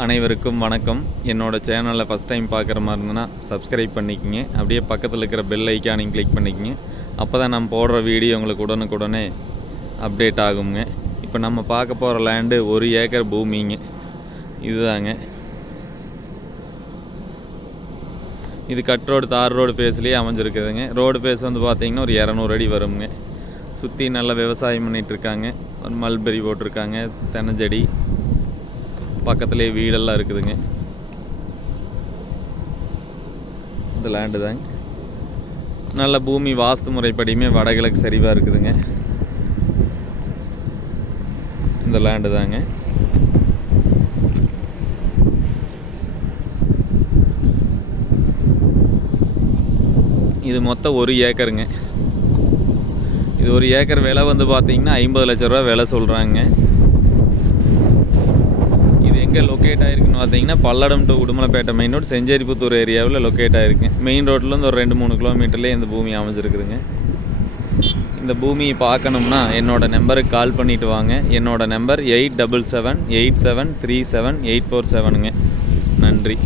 அனைவருக்கும் வணக்கம். என்னோடய சேனலை ஃபஸ்ட் டைம் பார்க்குற மாதிரி இருந்ததுன்னா சப்ஸ்கிரைப் பண்ணிக்கங்க. அப்படியே பக்கத்தில் இருக்கிற பெல் ஐக்கானையும் கிளிக் பண்ணிக்கங்க. அப்போ தான் நம்ம போடுற வீடியோ உங்களுக்கு உடனுக்குடனே அப்டேட் ஆகுங்க. இப்போ நம்ம பார்க்க போகிற லேண்டு 1 ஏக்கர் பூமிங்க. இதுதாங்க. இது கட் ரோடு, தார் ரோடு பேஸ்லேயே அமைஞ்சிருக்குதுங்க. ரோடு பேஸ் வந்து பார்த்திங்கன்னா ஒரு 200 அடி வருங்க. சுற்றி நல்லா விவசாயம் பண்ணிகிட்ருக்காங்க. ஒரு மல்பெரி போட்டிருக்காங்க, தென்னஞ்செடி, பக்கத்துலேயே வீடெல்லாம் இருக்குதுங்க. இந்த லேண்டு தாங்க. நல்ல பூமி வாஸ்து முறைப்படியுமே வடகிழக்கு சரிவாக இருக்குதுங்க. இந்த லேண்டு தாங்க. இது மொத்தம் 1 ஏக்கருங்க. இது 1 ஏக்கர் விலை வந்து பார்த்திங்கன்னா 50 லட்ச ரூபா விலை சொல்கிறாங்க. இது எங்கே லொக்கேட் ஆகிருக்குன்னு பார்த்தீங்கன்னா Palladam to Udumalaipettai main road Chencheriputhur ஏரியாவில் லொக்கேட் ஆகிருக்கு. மெயின் ரோட்லேருந்து ஒரு 2-3 கிலோமீட்டர்லேயே இந்த பூமி அமைஞ்சிருக்குதுங்க. இந்த பூமியை பார்க்கணும்னா என்னோடய நம்பருக்கு கால் பண்ணிவிட்டு வாங்க. என்னோடய நம்பர் 8778737847ங்க. நன்றி.